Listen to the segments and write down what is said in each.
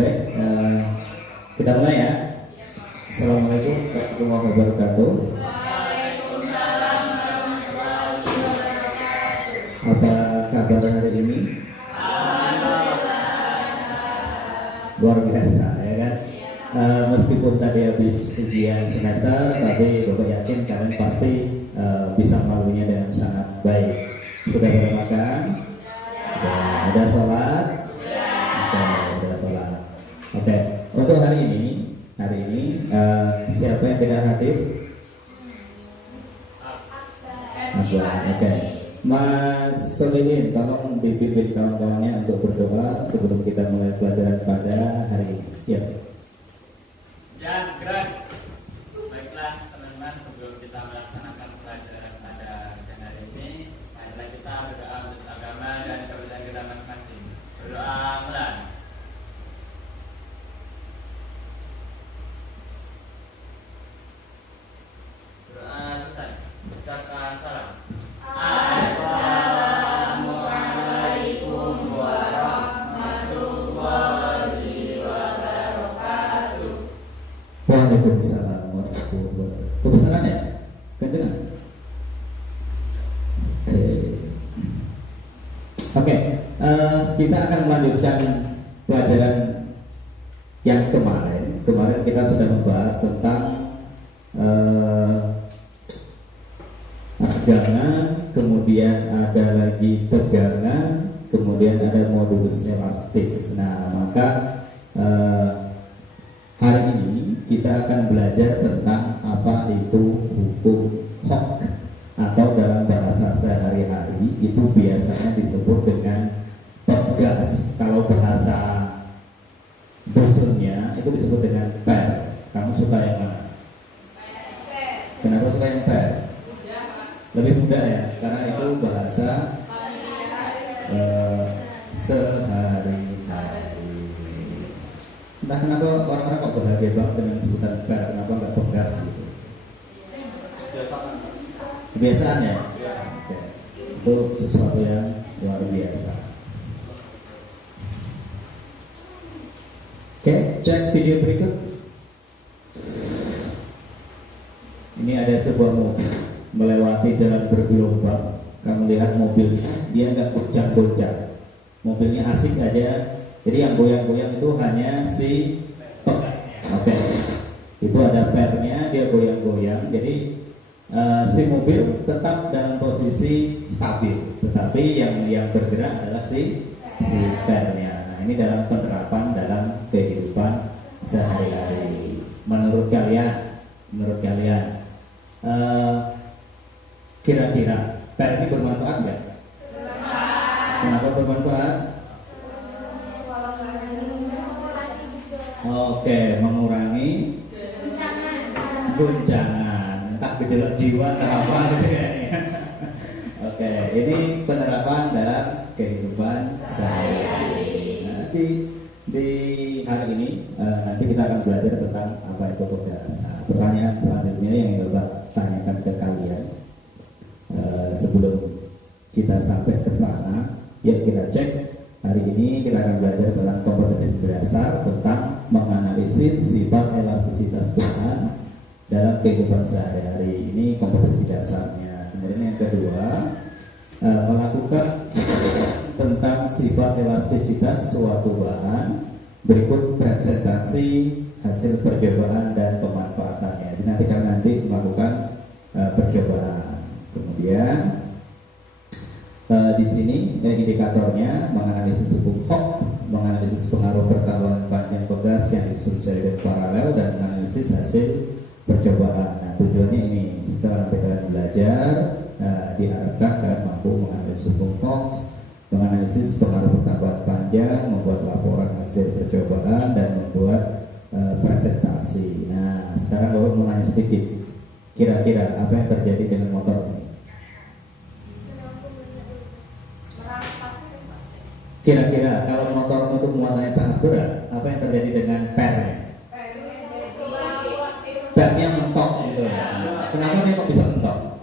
baik. Kita mulai ya. Assalamualaikum warahmatullahi wabarakatuh. Waalaikumsalam warahmatullahi wabarakatuh. Apa kabar hari ini? Luar biasa ya kan. Meskipun tadi habis ujian semester, tapi Bapak yakin kalian pasti bisa melaluinya dengan sangat baik. Sudah bermakan? Ada sholat? Ada sholat. Oke. Untuk hari ini siapa yang tidak hadir? Oke. Mas Solihin, tolong dipimpin kawan-kawannya untuk berdoa sebelum kita mulai pelajaran pada hari ini. Ya. Ya, gerak. Baiklah teman-teman, sebelum kita melaksanakan pelajaran pada siang hari ini, marilah kita berdoa untuk agama dan kepercayaan kita masing-masing. Berdoa mulai. Berdoa selesai. Ucapkan salam. Assalamualaikum warahmatullahi wabarakatuh. Waalaikumsalam warahmatullahi wabarakatuh. Kebesaran ya? Kedengar? Oke. Kita akan melanjutkan pelajaran yang kemarin. Kemarin kita sudah membahas tentang agangan, kemudian ada lagi tegangan, kemudian ada modulus elastis. Nah, maka hari ini kita akan belajar tentang apa itu hukum Hooke, atau dalam bahasa sehari-hari itu biasanya disebut dengan pegas. Kalau bahasa dosennya itu disebut dengan per. Kamu suka yang mana? Kenapa suka yang per? Lebih mudah ya, karena itu bahasa sehari-hari. Entah kenapa orang-orang kok bahagia banget dengan sebutan per, kenapa nggak pegas gitu? Kebiasaan ya? Oke. Itu sesuatu yang luar biasa. Oke, cek video berikut. Ini ada sebuah mobil melewati jalan bergelombang. Kamu lihat mobilnya, dia nggak goncang-goncang. Mobilnya asik aja. Jadi yang goyang-goyang itu hanya si pegasnya. Oke. Itu ada pernya, dia goyang-goyang. Jadi si mobil tetap dalam posisi stabil, tetapi yang bergerak adalah si pernya. Nah, ini dalam penerapan dalam kehidupan sehari-hari. Menurut kalian, kira-kira per ini bermanfaat nggak? Kenapa bermanfaat? Oke, mengurangi guncangan, entah gejolak jiwa atau apa gitu ya. Oke, ini penerapan dalam kehidupan sehari-hari. Nanti di hari ini nanti kita akan belajar tentang apa itu pegas. Nah, pertanyaan selanjutnya yang Bapak tanyakan ke kalian sebelum kita sampai ke sana, ya kita cek. Hari ini kita akan belajar tentang kompetensi dasar tentang menganalisis sifat elastisitas bahan dalam kehidupan sehari-hari. Ini kompetensi dasarnya. Kemudian yang kedua, melakukan tentang sifat elastisitas suatu bahan. Berikut presentasi hasil percobaan dan pemanfaatannya. Jadi nanti kalian nanti melakukan percobaan. Kemudian di sini indikatornya menganalisis hukum Hooke, menganalisis pengaruh pertarungan panjang pegas yang disusun seri dan paralel, dan menganalisis hasil percobaan. Nah, tujuannya ini setelah kalian belajar, diharapkan kalian mampu menganalisis hukum Hooke, menganalisis pengaruh pertambahan panjang, membuat laporan hasil percobaan, dan membuat presentasi. Nah, sekarang Bapak mau nanya sedikit, kira-kira apa yang terjadi dengan motor ini? Kira-kira kalau motor itu muatannya sangat berat, apa yang terjadi dengan pernya? Pernya mentok gitu ya. Kenapa dia kok bisa mentok?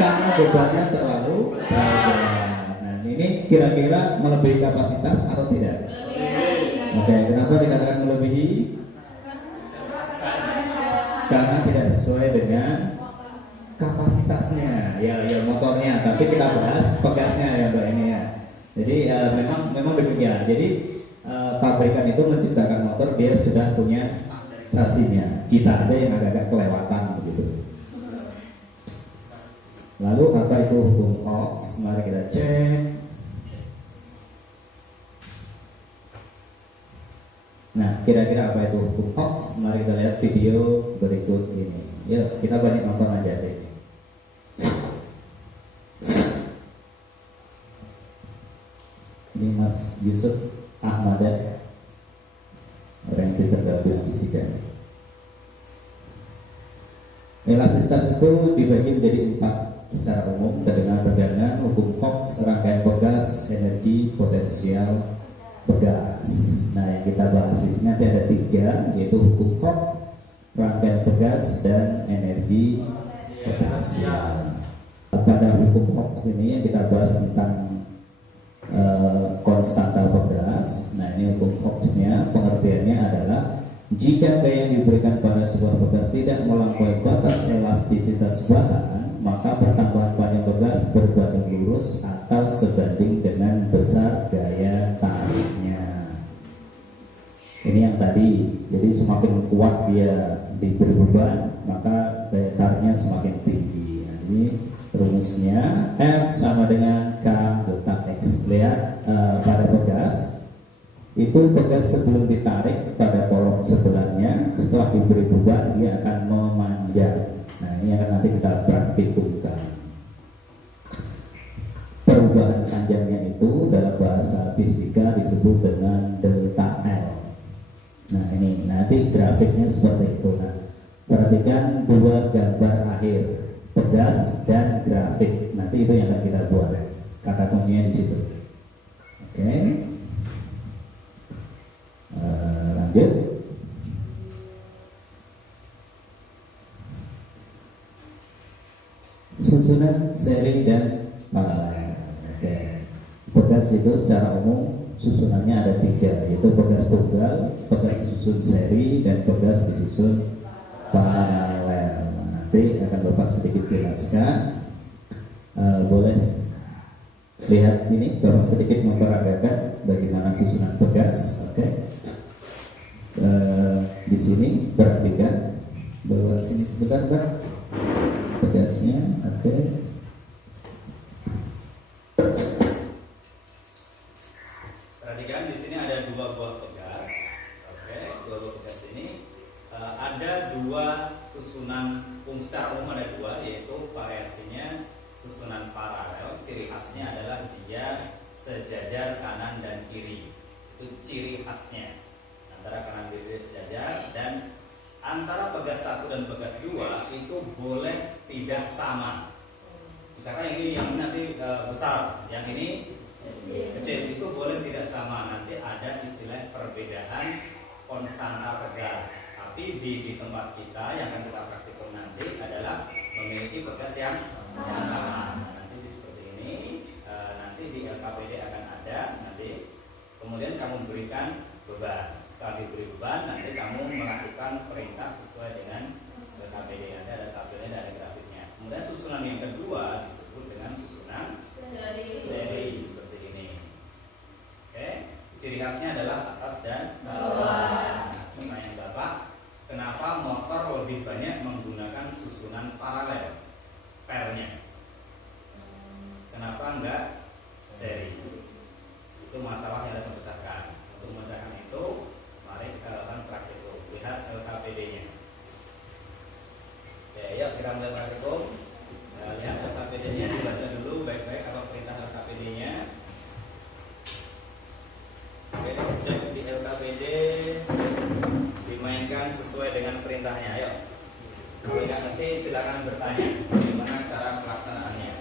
Karena bebannya terlalu berat. Nah, ini kira-kira melebihi kapasitas atau tidak? Oke, kenapa dikatakan melebihi? Karena tidak sesuai dengan kapasitasnya, ya motornya. Tapi kita bahas pegasnya ya Mbak ini ya. Jadi memang demikian. Jadi pabrikan itu menciptakan motor dia sudah punya sasinya. Kita ada yang agak-agak kelewatan begitu. Lalu apa itu hukum Hawks? Mari kita cek. Nah, kira-kira apa itu hukum Hawks? Mari kita lihat video berikut ini. Yuk, kita banyak nonton aja deh. Ini Mas Yusuf Ahmad, orang yang tergabung di fisika. Elastisitas itu dibagi menjadi 4 secara umum: kedengaran perdagangan, hukum Hawks, rangkaian pegas, energi, potensial pegas. Nah, yang kita bahas di sini nanti ada 3, yaitu hukum Hawks, rangkaian pegas, dan energi potensial. Pada hukum Hawks ini yang kita bahas tentang konstanta pegas. Nah, ini hukum Hawks-nya, pengertiannya adalah jika gaya yang diberikan pada sebuah pegas tidak melampaui batas elastisitas bahan, maka pertambahan panjang pegas berbanding lurus atau sebanding dengan besar gaya tariknya. Ini yang tadi, jadi semakin kuat dia diberi beban, maka daya tariknya semakin tinggi. Nah, ini rumusnya F sama dengan K delta X. Lihat pada pegas itu pegas sebelum ditarik pada kolom sebelahnya, setelah diberi beban dia akan memanjang. Nah, ini akan nanti kita praktikumkan. Perubahan panjangnya itu dalam bahasa fisika disebut dengan delta L. Nah, ini nanti grafiknya seperti itu. Nah, perhatikan 2 gambar akhir, pegas dan grafik. Nanti itu yang akan kita buat. Kata kuncinya di situ. Oke. Lanjut. Susunan seri dan paralel. Oke. Pegas itu secara umum susunannya ada 3, yaitu pegas tunggal, pegas disusun seri, dan pegas disusun paralel. Nanti akan Bapak sedikit jelaskan. Boleh lihat ini, Bapak sedikit memperagakan bagaimana susunan pegas. Oke. Di sini perhatikan bahwa sini sebentar Pak pegasnya. Oke. Perhatikan di sini ada 2 buah pegas. Oke, 2 buah pegas ini ada 2 susunan secara umum ada 2, yaitu variasinya susunan paralel. Ciri khasnya adalah dia sejajar kanan dan kiri. Itu ciri khasnya. Antara kanan kiri sejajar, dan antara pegas 1 dan pegas 2 itu boleh tidak sama. Misalkan ini yang nanti besar, yang ini kecil, itu boleh tidak sama. Nanti ada istilah perbedaan konstanta pegas. Tapi di tempat kita yang akan kita praktikum nanti adalah memiliki pegas yang sama. Nanti seperti ini, nanti di LKPD akan ada. Nanti kemudian kamu berikan beban. Setelah diberi beban, nanti kamu melakukan perintah sesuai dengan LKPD. Ada tabelnya, ada grafiknya. Kemudian susunan yang kedua disebut dengan susunan seri seperti ini. Oke, ciri khasnya adalah atas dan bawah. Pertanyaan Bapak, kenapa motor lebih banyak menggunakan susunan paralel pairnya? Kenapa enggak seri? Itu masalah yang harus dipecahkan. Untuk memecahkan itu, mari kita lakukan praktikum. Lihat LKPD-nya. Oke, yuk kita mulai praktikum. Lihat LKPD-nya, dibaca dulu baik-baik apa perintah LKPD-nya. Oke, cek di LKPD, dimainkan sesuai dengan perintahnya. Ayo. Kalau tidak ngerti silakan bertanya bagaimana cara pelaksanaannya.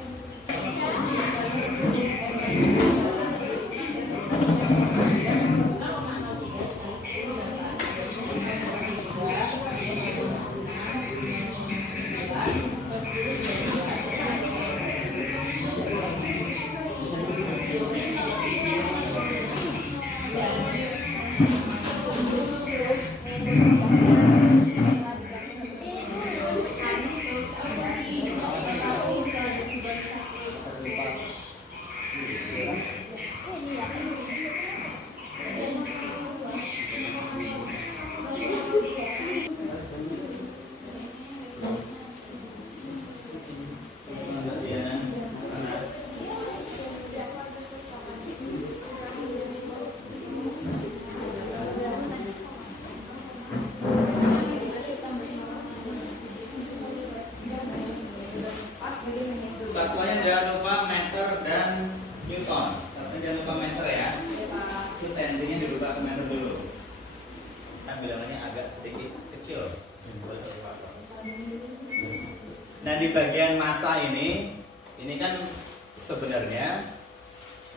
Satuannya jangan lupa meter dan newton. Satunya jangan lupa meter ya. Terus sentinya dirubah ke meter dulu. Kan bilangannya agak sedikit kecil. Nah di bagian massa ini kan sebenarnya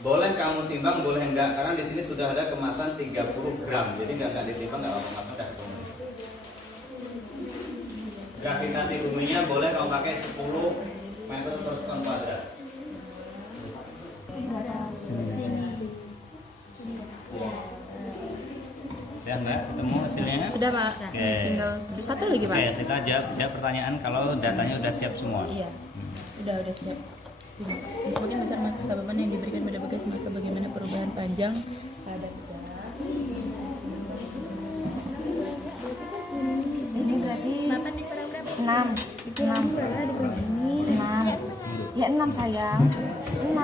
boleh kamu timbang, boleh enggak, karena di sini sudah ada kemasan 30 gram. Jadi enggak ditimbang, enggak apa-apa dah. Gravitasi buminya boleh kamu pakai 10 meter per sekon kuadrat. Ya Mbak, ketemu hasilnya? Sudah Pak, Oke. tinggal satu lagi Pak. Oke, kita jawab pertanyaan kalau datanya udah siap semua. Iya, udah siap. Sebagian besar masa beban yang diberikan pada bekas, maka bagaimana perubahan panjang pada bekas? Ini berarti 8 dikurang berapa? 6. 6. Ya 6 sayang. 6.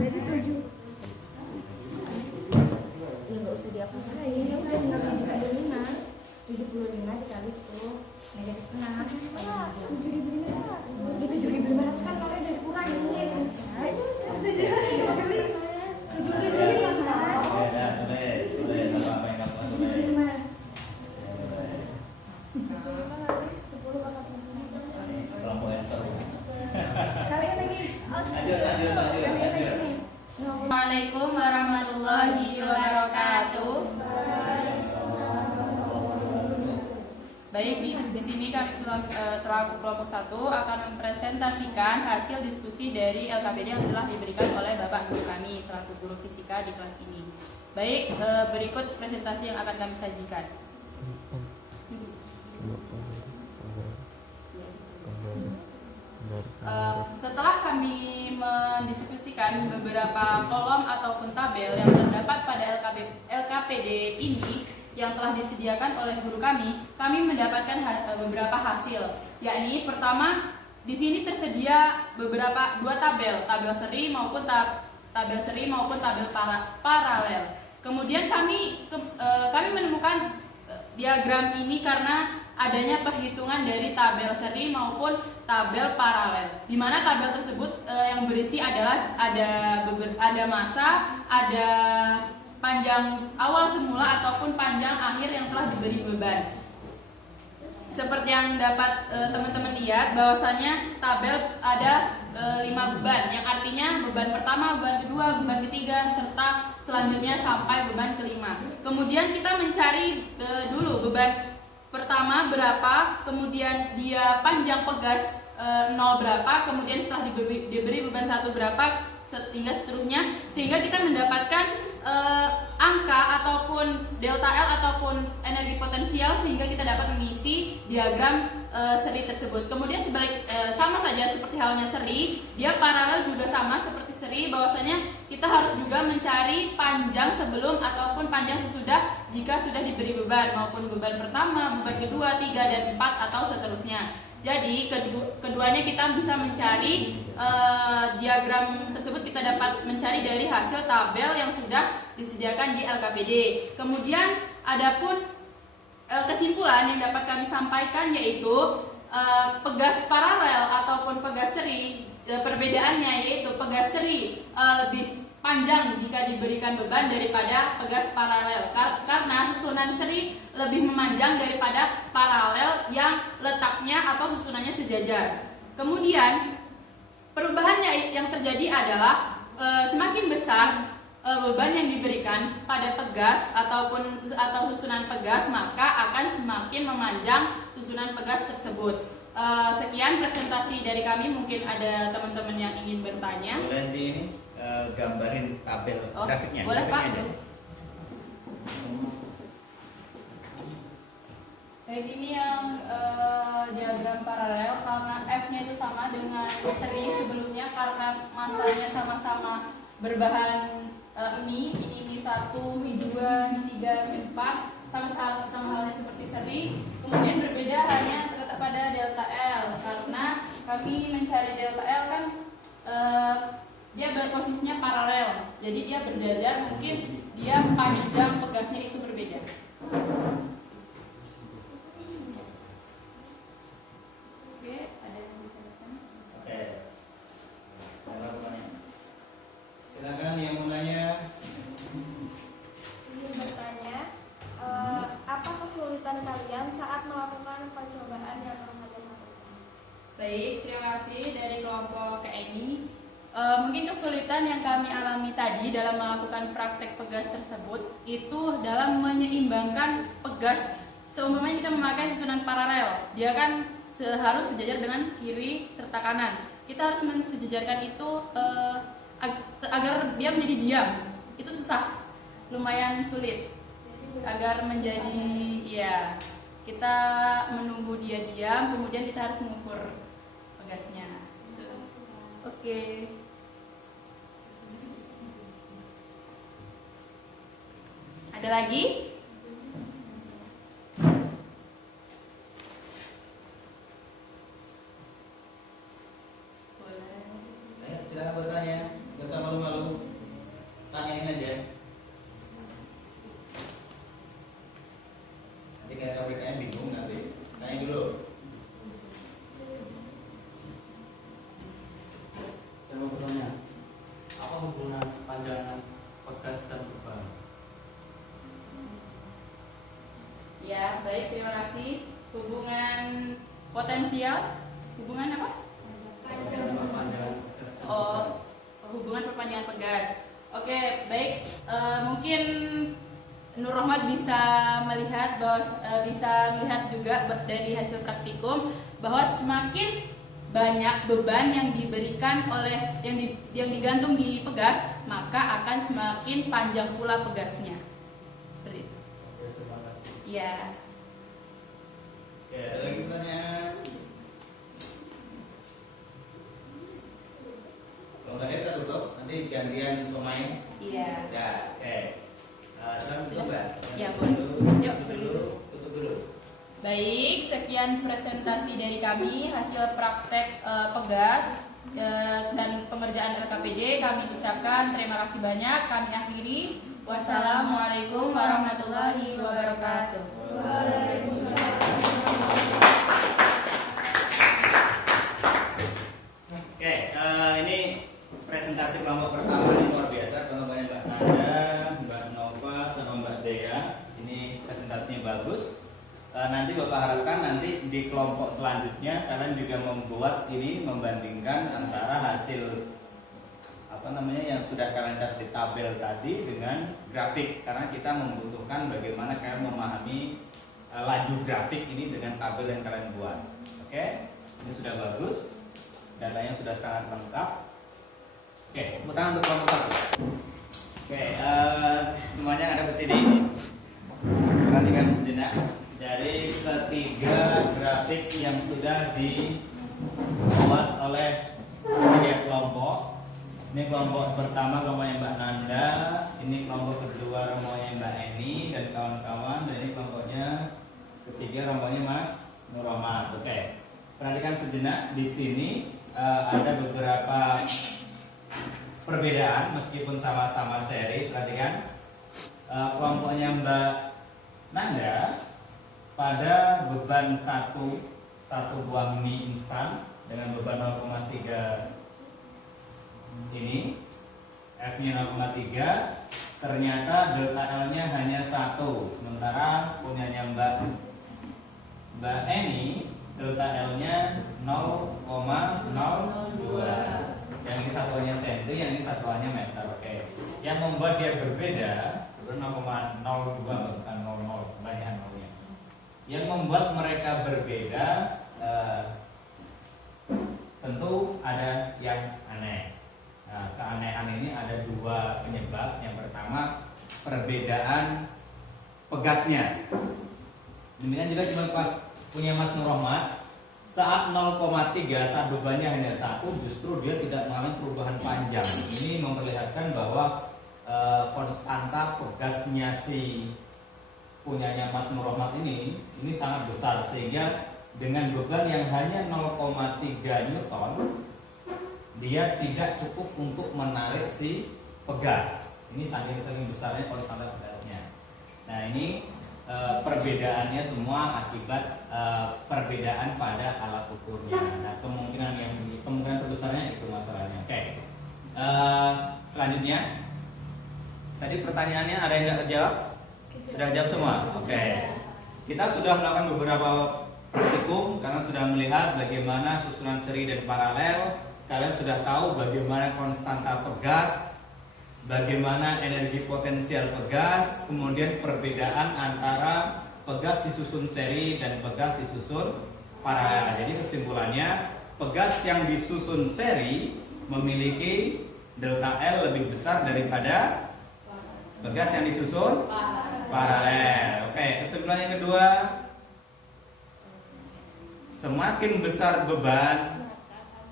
Berarti 7. Ya enggak usah dihapus. Ini udah 75 dikali 10 negatif 6. 7.500. Ini 7.500 kan kalau udah dikurangi ya kan? 7.500. Ya, tulis apa yang kamu tulis. Kelompok yang seru. Kalian lagi. Lanjut. Assalamualaikum warahmatullahi wabarakatuh. Baik, di sini kami selaku kelompok 1 akan mempresentasikan hasil diskusi dari LKPD yang telah diberikan oleh Bapak Guru kami selaku guru fisika di kelas ini. Baik, berikut presentasi yang akan kami sajikan. Setelah kami mendiskusikan beberapa kolom ataupun tabel yang terdapat pada LKPD ini yang telah disediakan oleh guru kami mendapatkan beberapa hasil. Yakni pertama, di sini tersedia dua tabel seri maupun tabel paralel. Kemudian kami menemukan diagram ini karena adanya perhitungan dari tabel seri maupun tabel paralel, di mana tabel tersebut yang berisi adalah ada massa, ada panjang awal semula ataupun panjang akhir yang telah diberi beban. Seperti yang dapat teman-teman lihat, bahwasannya tabel ada 5 beban, yang artinya beban pertama, beban kedua, beban ketiga, serta selanjutnya sampai beban kelima. Kemudian kita mencari dulu beban pertama berapa, kemudian dia panjang pegas 0 berapa, kemudian setelah diberi beban 1 berapa, hingga seterusnya, sehingga kita mendapatkan angka ataupun delta L ataupun energi potensial, sehingga kita dapat mengisi diagram seri tersebut. Kemudian sama saja seperti halnya seri, dia paralel juga sama seperti seri, bahwasanya kita harus juga mencari panjang sebelum ataupun panjang sesudah jika sudah diberi beban, maupun beban pertama, beban kedua, 3, dan 4 atau seterusnya. Jadi keduanya kita bisa mencari diagram tersebut, kita dapat mencari dari hasil tabel yang sudah disediakan di LKPD. Kemudian adapun kesimpulan yang dapat kami sampaikan yaitu pegas paralel ataupun pegas seri, perbedaannya yaitu pegas seri lebih panjang jika diberikan beban daripada pegas paralel, karena susunan seri lebih memanjang daripada paralel yang letaknya atau susunannya sejajar. Kemudian perubahannya yang terjadi adalah semakin besar beban yang diberikan pada pegas atau susunan pegas, maka akan semakin memanjang susunan pegas tersebut. Sekian presentasi dari kami, mungkin ada teman-teman yang ingin bertanya. Boleh di ini gambarin tabel grafiknya. Boleh Pak. Baik, ini yang diagram paralel karena F-nya itu sama dengan seri sebelumnya karena masanya sama-sama berbahan ini Mi1, Mi2, Mi3, Mi4 sama halnya seperti seri. Kemudian berbeda hanya terletak pada delta L karena kami mencari delta L kan dia posisinya paralel, jadi dia berjajar, mungkin dia panjang pegasnya itu berbeda. Oke, ada yang ditanyakan? Oke. Silakan yang mau nanya. Ingin bertanya, apa kesulitan kalian saat melakukan percobaan yang kalian lakukan? Baik, terima kasih dari kelompok KNI. Mungkin kesulitan yang kami alami tadi dalam melakukan praktek pegas tersebut itu dalam menyeimbangkan pegas. Seumpamanya kita memakai susunan paralel, dia kan harus sejajar dengan kiri serta kanan. Kita harus mensejajarkan itu agar dia menjadi diam. Itu susah, lumayan sulit. Agar menjadi, ya, kita menunggu dia diam, kemudian kita harus mengukur pegasnya. Oke. Ada lagi? Ayo, silakan bertanya. Gak usah malu-malu. Tanyain aja. Nanti kayak KPKM bingung nanti. Tanya dulu. Saya mau bertanya, apa hubungan panjangan pegas dan beban? Ya, baik, terima kasih. Hubungan potensial, hubungan apa? Oh, hubungan perpanjangan pegas. Oke, baik. Mungkin Nur Rahmat bisa melihat juga dari hasil praktikum bahwa semakin banyak beban yang diberikan oleh yang digantung di pegas, maka akan semakin panjang pula pegasnya. Seperti itu. Oke, terima kasih. Ya. Oke, ada lagi pertanyaan? Kalau tadi kita tutup, nanti gantian pemain. Iya. Ya, oke. Sekarang tutup ya? Ya, boleh. Yuk. Tutup dulu. Baik, sekian presentasi dari kami hasil praktek pegas dan pengerjaan LKPD. Kami ucapkan terima kasih banyak. Kami akhiri. Wassalamualaikum warahmatullahi wabarakatuh. Oke, ini presentasi kelompok pertama ini luar biasa. Kelompoknya Mbak Nanda, Mbak Nova, sama Mbak Dea. Ini presentasinya bagus. Nanti Bapak harapkan nanti di kelompok selanjutnya kalian juga membuat ini, membandingkan antara hasil yang sudah kalian lihat di tabel tadi dengan grafik, karena kita membutuhkan bagaimana kalian memahami laju grafik ini dengan tabel yang kalian buat. Oke, ini sudah bagus, datanya sudah sangat lengkap. Oke, tepuk tangan untuk kelompok satu. Oke, semuanya ada di sini. Perhatikan sejenak. Dari ketiga grafik yang sudah dibuat oleh tiga kelompok, ini kelompok pertama kelompoknya Mbak Nanda, ini kelompok kedua kelompoknya Mbak Eni dan kawan-kawan, dan ini kelompoknya ketiga kelompoknya Mas Nur Rahmat. Oke, perhatikan sejenak di sini ada beberapa perbedaan meskipun sama-sama seri. Perhatikan kelompoknya Mbak Nanda pada beban satu buah mie instan dengan beban 0,3 ini, F-nya 0,3, ternyata delta L-nya hanya 1, sementara punyanya Mbak Eni delta L-nya 0,02. Yang ini satuannya senti, yang ini satuannya meter. Oke. Yang membuat dia berbeda itu 0,02 bukan 00, banyak nolnya. Yang membuat mereka berbeda tentu ada yang aneh. Nah, keanehan ini ada dua penyebab. Yang pertama, perbedaan pegasnya. Demikian juga cuma pas punya Mas Nur Rahmat, saat 0,3 saat bebannya hanya 1, justru dia tidak mengalami perubahan panjang. Ini memperlihatkan bahwa konstanta pegasnya si punyanya Mas Nur Rahmat ini sangat besar, sehingga dengan beban yang hanya 0,3 Newton dia tidak cukup untuk menarik si pegas. Ini saking besarnya konstanta pegasnya. Nah, ini perbedaannya semua akibat perbedaan pada alat ukurnya. Nah, kemungkinan terbesarnya itu masalahnya. Oke. Selanjutnya, tadi pertanyaannya ada yang nggak terjawab? Sudah jawab semua. Oke. Kita sudah melakukan beberapa praktikum karena sudah melihat bagaimana susunan seri dan paralel. Kalian sudah tahu bagaimana konstanta pegas, bagaimana energi potensial pegas, kemudian perbedaan antara pegas disusun seri dan pegas disusun paralel. Jadi kesimpulannya, pegas yang disusun seri memiliki delta L lebih besar daripada pegas yang disusun paralel. Oke, kesimpulan yang kedua, semakin besar beban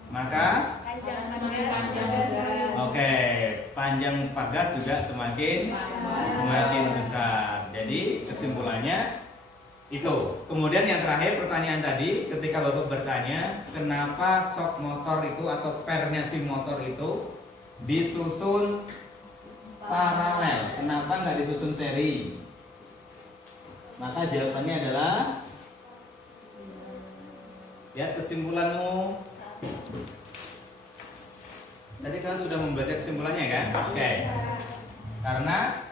maka panjang pegas juga semakin besar. Jadi kesimpulannya itu. Kemudian yang terakhir pertanyaan tadi, ketika Bapak bertanya kenapa shock motor itu atau pernya si motor itu disusun paralel, kenapa nggak disusun seri? Maka jawabannya adalah, lihat kesimpulanmu. Tadi kalian sudah membaca kesimpulannya kan? Oke. Karena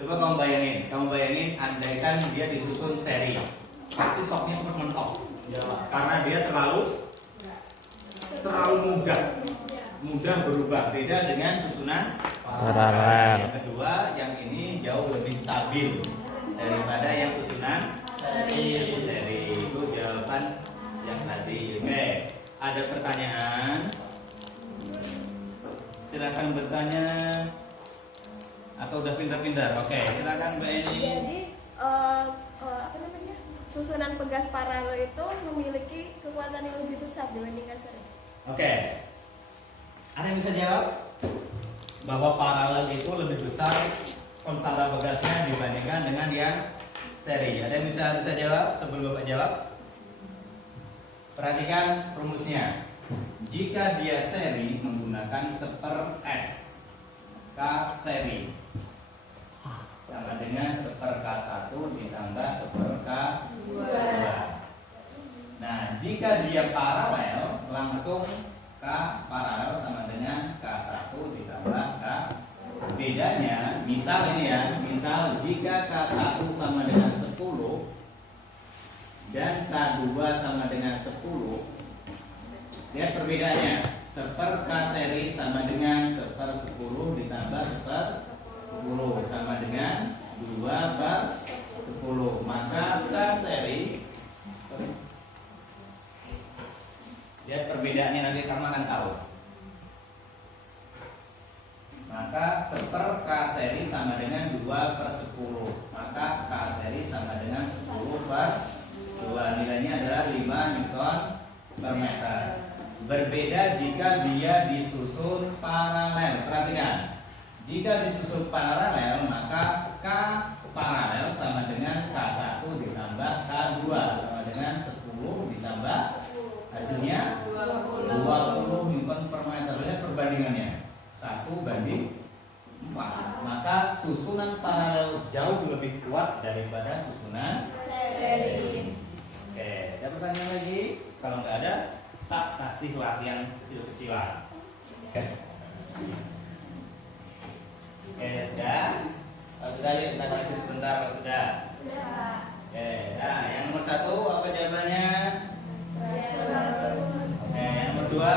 coba kamu bayangin, andaikan dia disusun seri, pasti shocknya cepat mentok. Ya, karena dia terlalu mudah berubah. Beda dengan susunan paralel. Yang kedua, yang ini jauh lebih stabil daripada yang susunan seri. Itu jawaban yang tadi. Oke. Ada pertanyaan? Silakan bertanya. Atau udah pintar-pintar? Oke, silakan Mbak Eni. Jadi susunan pegas paralel itu memiliki kekuatan yang lebih besar dibandingkan seri. Oke. Ada yang bisa jawab? Bahwa paralel itu lebih besar konstanta pegasnya dibandingkan dengan yang seri. Ada yang bisa jawab sebelum Bapak jawab? Perhatikan rumusnya. Jika dia seri menggunakan 1/S, K seri sama dengan 1/K1 ditambah 1/K2. Nah, jika dia paralel, langsung K paralel sama dengan K1 ditambah K. Bedanya, misal ini ya, misal jika K1 sama dengan 10 dan K2 sama dengan 10, lihat perbedaannya. 1/K seri sama dengan 1/10 ditambah 1/10 sama dengan 2/10. Maka K seri, lihat perbedaannya nanti kamu akan tahu. Maka 1/K seri sama dengan 2/10. Maka K seri sama dengan 10/2. Nilainya adalah 5 Newton per meter. Berbeda jika dia disusun paralel. Perhatikan, jika disusun paralel maka K paralel sama dengan K1 ditambah K2 sama dengan 10 ditambah hasilnya 20 Newton per meter. Lihat perbandingannya 1/4. Maka susunan paralel jauh lebih kuat daripada susunan seri. Oke, ada pertanyaan lagi? Kalau nggak ada, tak kasih latihan kecil-kecilan. Oke, sudah? Kalau sudah, yuk kita kasih sebentar. Kalau sudah? Oke, nah yang nomor 1 apa jawabannya? Oke, yang nomor 2?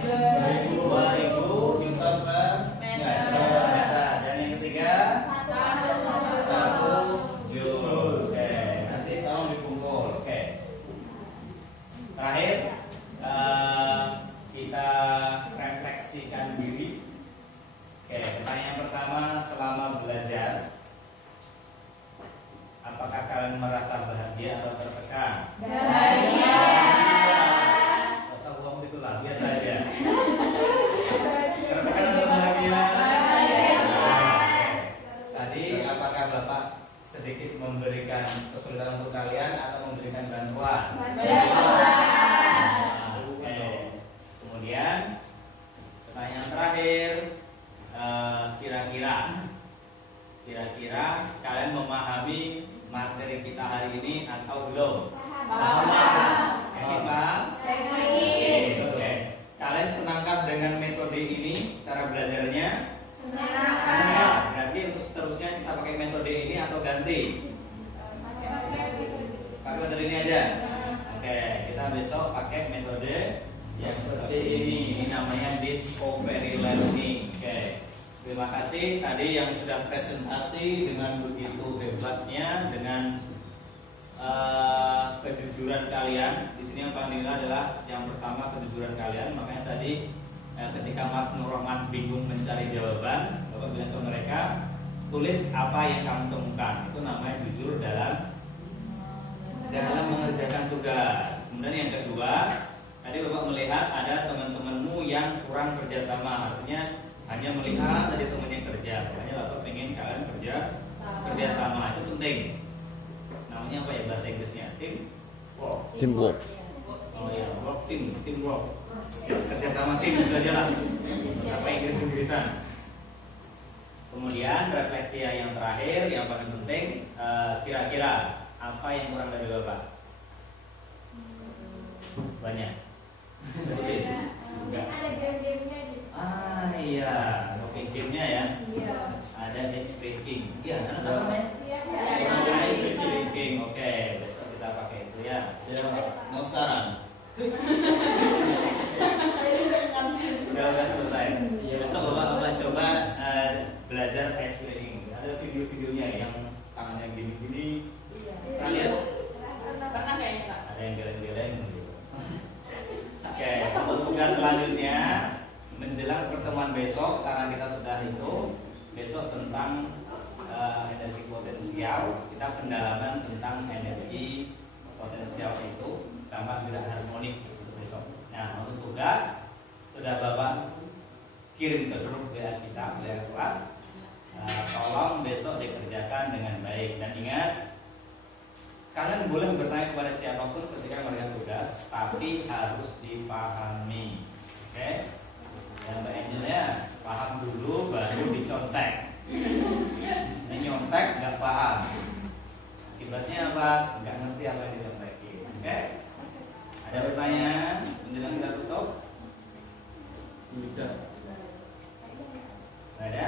2000 Newton per meter. Dan yang ketiga? 1 Joule. Oke, nanti tolong dikumpul. Oke. Terakhir, kita refleksikan diri. Oke, pertanyaan pertama, selama Kira-kira kalian memahami materi kita hari ini atau belum? Paham. Yakin paham? Oke. Kalian senangkah dengan metode ini cara belajarnya? Senang. Berarti untuk seterusnya kita pakai metode ini atau ganti? Pakai metode ini aja. Oke, kita besok pakai metode yang seperti ini. Ini namanya discovery learning. Oke. Terima kasih tadi yang sudah presentasi dengan begitu hebatnya, dengan kejujuran kalian. Di sini yang paling nilai adalah yang pertama kejujuran kalian. Makanya tadi ketika Mas Nur Rahman bingung mencari jawaban, Bapak bilang ke mereka, tulis apa yang kamu temukan. Itu namanya jujur dalam mengerjakan tugas. Kemudian yang kedua, tadi Bapak melihat ada teman-temanmu yang kurang kerjasama. Artinya hanya melihat tadi temannya kerja. Makanya Bapak pengen kalian kerjasama. Itu penting. Namanya apa ya bahasa Inggrisnya? Teamwork. Oh ya, work teamwork. Ya, kerja sama tim itu aja lah. Apa Inggris-Inggrisan. Kemudian refleksi yang terakhir, yang paling penting, kira-kira apa yang kurang dari Bapak? Banyak. Enggak. Ada game-gamenya gitu. Ah iya, oke gamenya ya. Ada ice breaking. Iya, ada namanya. Ada ice breaking. Oke, besok kita pakai itu ya. Mau sekarang? Udah selesai. Besok Bapak coba belajar ice breaking. Ada video-videonya yang tangannya gini-gini. Kalian? Pernah kayaknya Pak? Ada yang geleng-geleng gitu. Oke, untuk tugas selanjutnya menjelang pertemuan besok, karena kita sudah itu besok tentang energi potensial, kita pendalaman tentang energi potensial itu sama gerak harmonik untuk besok. Nah, untuk tugas sudah Bapak kirim ke grup WA kita, WA kelas. Tolong besok dikerjakan dengan baik dan ingat, kalian boleh bertanya kepada siapapun ketika melakukan tugas, tapi harus dipahami. Oke? Yang Mbak Angel ya, paham dulu baru dicontek. Ini nyontek nggak paham. Akibatnya apa? Nggak ngerti apa yang dicontekin. Oke? Ada pertanyaan? Menjelang kita tutup? Tidak. Ada?